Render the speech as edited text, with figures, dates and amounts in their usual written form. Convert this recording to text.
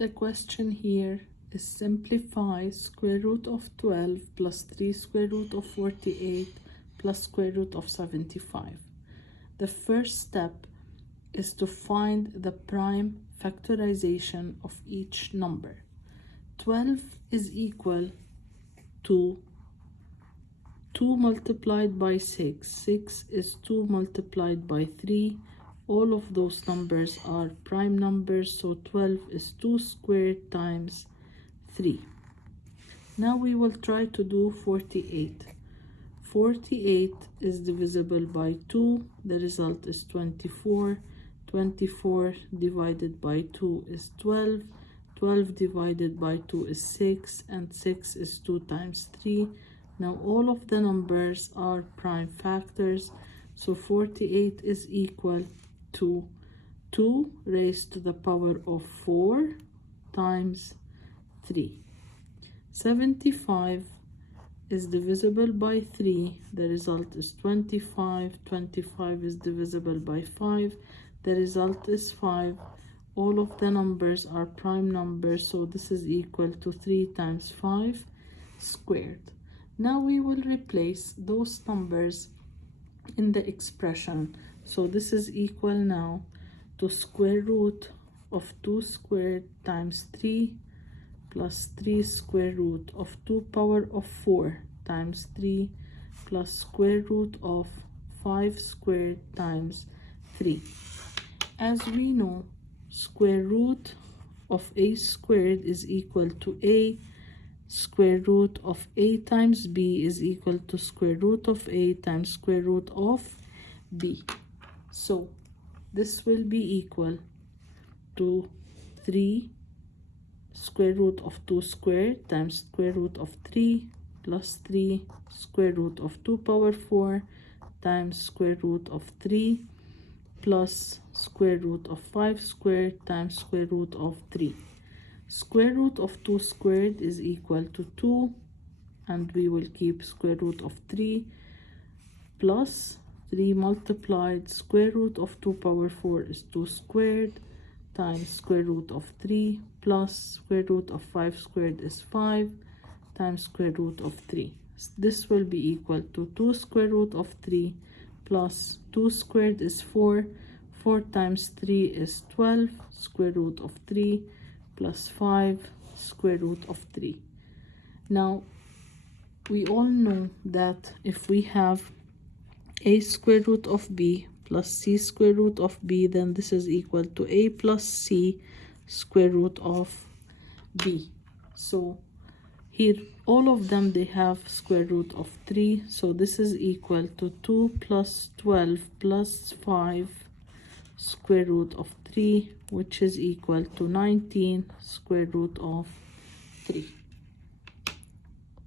The question here is simplify square root of 12 plus 3 square root of 48 plus square root of 75. The first step is to find the prime factorization of each number. 12 is equal to 2 multiplied by 6. 6 is 2 multiplied by 3. All of those numbers are prime numbers, so 12 is 2 squared times 3. Now we will try to do 48. 48 is divisible by 2. The result is 24. 24 divided by 2 is 12. 12 divided by 2 is 6, and 6 is 2 times 3. Now all of the numbers are prime factors, so 48 is equal to 2 raised to the power of 4 times 3. 75 is divisible by 3. The result is 25. 25 is divisible by 5. The result is 5. All of the numbers are prime numbers, so this is equal to 3 times 5 squared. Now we will replace those numbers in the expression. So this is equal now to square root of 2 squared times 3 plus 3 square root of 2 power of 4 times 3 plus square root of 5 squared times 3. As we know, square root of a squared is equal to a. Square root of a times b is equal to square root of a times square root of b. So this will be equal to 3 square root of 2 squared times square root of 3 plus 3 square root of 2 power 4 times square root of 3 plus square root of 5 squared times square root of 3. Square root of 2 squared is equal to 2, and we will keep square root of 3 plus 3 multiplied square root of 2 power 4 is 2 squared times square root of 3 plus square root of 5 squared is 5 times square root of 3. This will be equal to 2 square root of 3 plus 2 squared is 4. 4 times 3 is 12 square root of 3 plus 5 square root of 3. Now we all know that if we have a square root of b plus c square root of b, then this is equal to a plus c square root of b. So here all of them, they have square root of 3, so this is equal to 2 plus 12 plus 5 square root of 3, which is equal to 19 square root of 3.